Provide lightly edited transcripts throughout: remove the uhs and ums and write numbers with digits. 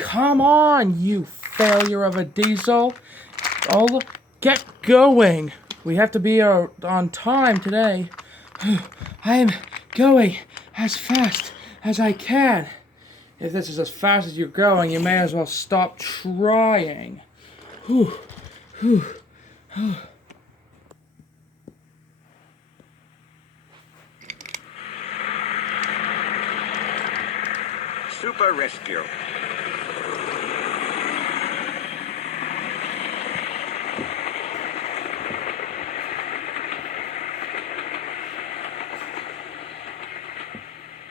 come on, you failure of a diesel. Get going. We have to be on time today. I am going as fast as I can. If this is as fast as you're going, you may as well stop trying. Whew. Whew. Super rescue.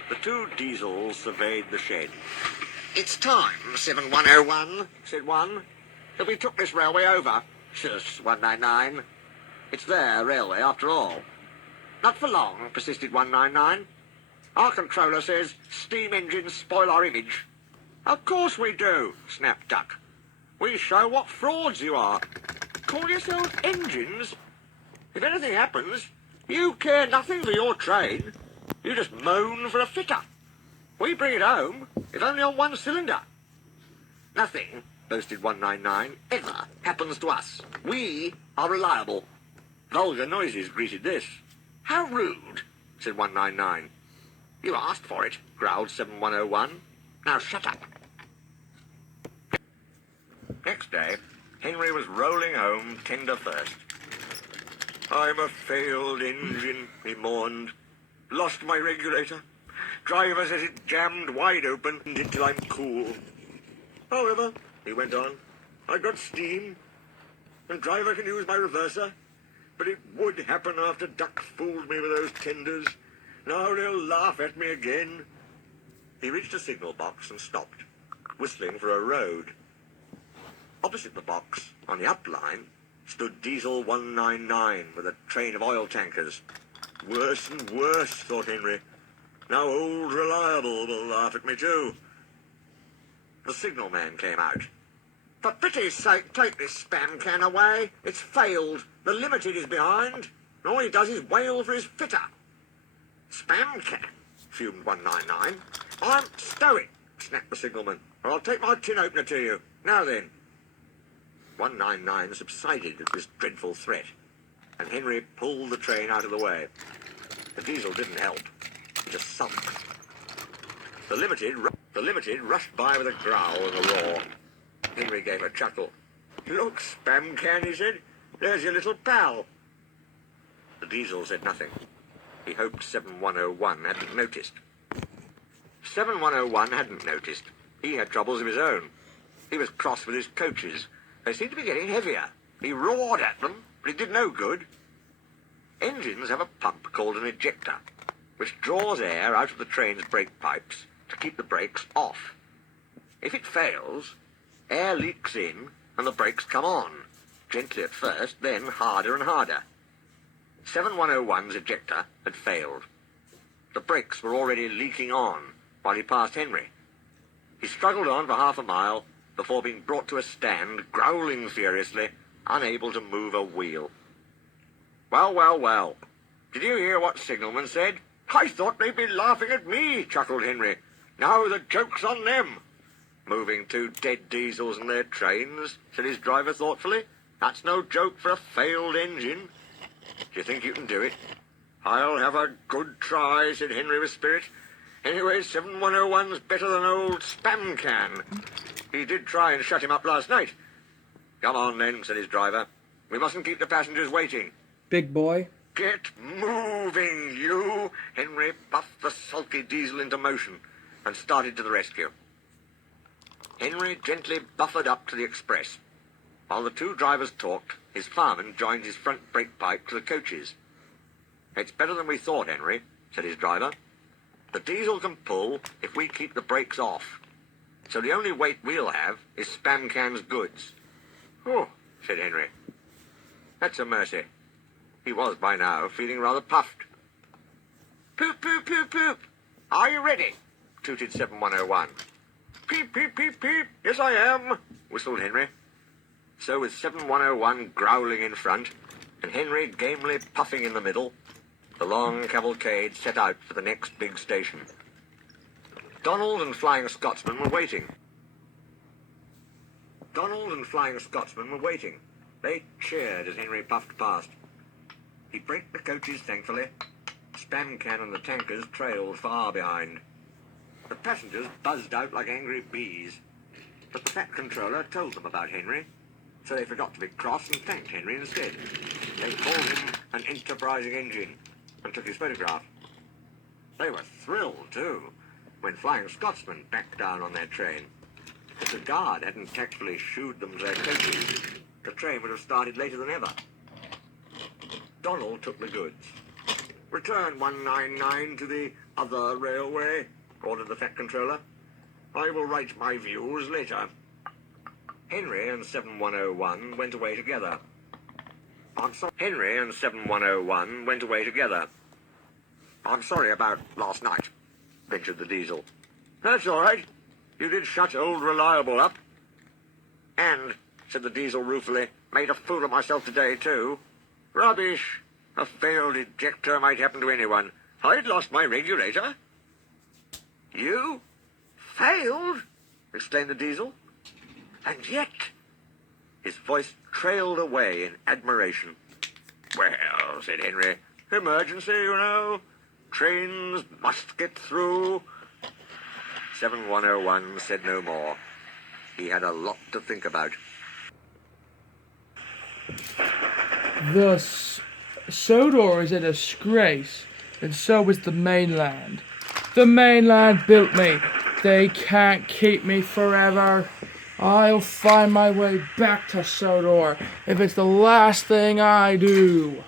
The two diesels surveyed the shed. "It's time, 7101, said one, that we took this railway over. Shush, 199. It's their railway after all. Not for long, persisted 199. Our controller says steam engines spoil our image. Of course we do, snapped Duck. We show what frauds you are. Call yourselves engines? If anything happens, you care nothing for your train. You just moan for a fitter. We bring it home, if only on one cylinder. Nothing, boasted 199, ever happens to us. We are reliable. Vulgar noises greeted this. How rude, said 199. You asked for it, growled 7101. Now shut up. Next day, Henry was rolling home tender first. I'm a failed engine, he mourned. Lost my regulator. Driver says it jammed wide open until I'm cool. However, he went on, I got steam, and driver can use my reverser, but it would happen after Duck fooled me with those tenders. Now they'll laugh at me again. He reached a signal box and stopped, whistling for a road. Opposite the box, on the up line, stood Diesel 199 with a train of oil tankers. Worse and worse, thought Henry. Now old Reliable will laugh at me too. The signalman came out. For pity's sake, take this spam can away. It's failed. The Limited is behind. And all he does is wail for his fitter. Spam can, fumed 199. I'm stoic, snapped the signalman, or I'll take my tin opener to you. Now then. 199 subsided at this dreadful threat, and Henry pulled the train out of the way. The diesel didn't help. It just sunk. The Limited rushed by with a growl and a roar. Henry gave a chuckle. Look, Spam Can, he said. There's your little pal. The diesel said nothing. He hoped 7101 hadn't noticed. 7101 hadn't noticed. He had troubles of his own. He was cross with his coaches. They seemed to be getting heavier. He roared at them, but it did no good. Engines have a pump called an ejector, which draws air out of the train's brake pipes to keep the brakes off. If it fails, air leaks in and the brakes come on, gently at first, then harder and harder. 7101's ejector had failed. The brakes were already leaking on while he passed Henry. He struggled on for half a mile before being brought to a stand, growling furiously, unable to move a wheel. Well, well, well. Did you hear what Signalman said? I thought they'd be laughing at me, chuckled Henry. Now the joke's on them. Moving two dead diesels and their trains, said his driver thoughtfully. That's no joke for a failed engine. Do you think you can do it? I'll have a good try, said Henry with spirit. Anyway, 7101's better than old Spam Can. He did try and shut him up last night. Come on, then, said his driver. We mustn't keep the passengers waiting. Big boy. Get moving, you! Henry puffed the sulky diesel into motion and started to the rescue. Henry gently buffered up to the express. While the two drivers talked, his fireman joined his front brake pipe to the coaches. It's better than we thought, Henry, said his driver. The diesel can pull if we keep the brakes off. So the only weight we'll have is Spam Can's goods. Oh, said Henry. That's a mercy. He was, by now, feeling rather puffed. Poop, poop, poop, poop. Are you ready? Tooted 7101. Peep, peep, peep, peep. Yes, I am, whistled Henry. So with 7101 growling in front, and Henry gamely puffing in the middle, the long cavalcade set out for the next big station. Donald and Flying Scotsman were waiting. Donald and Flying Scotsman were waiting. They cheered as Henry puffed past. He braked the coaches thankfully. Spam can and the tankers trailed far behind. The passengers buzzed out like angry bees. But the Fat Controller told them about Henry, so they forgot to be cross and thanked Henry instead. They called him an enterprising engine and took his photograph. They were thrilled, too, when Flying Scotsman backed down on their train. If the guard hadn't tactfully shooed them to their coaches, the train would have started later than ever. Donald took the goods. Return 199 to the other railway, ordered the Fat Controller. I will write my views later. Henry and 7101 went away together. Henry and 7101 went away together. I'm sorry about last night, ventured the Diesel. That's all right. You did shut old Reliable up. And, said the Diesel ruefully, made a fool of myself today, too. Rubbish. A failed ejector might happen to anyone. I'd lost my regulator. You? Failed? Exclaimed the Diesel. And yet... His voice trailed away in admiration. Well, said Henry, emergency, you know. Trains must get through. 7101 said no more. He had a lot to think about. The Sodor is a disgrace, and so is the mainland. The mainland built me. They can't keep me forever. I'll find my way back to Sodor if it's the last thing I do.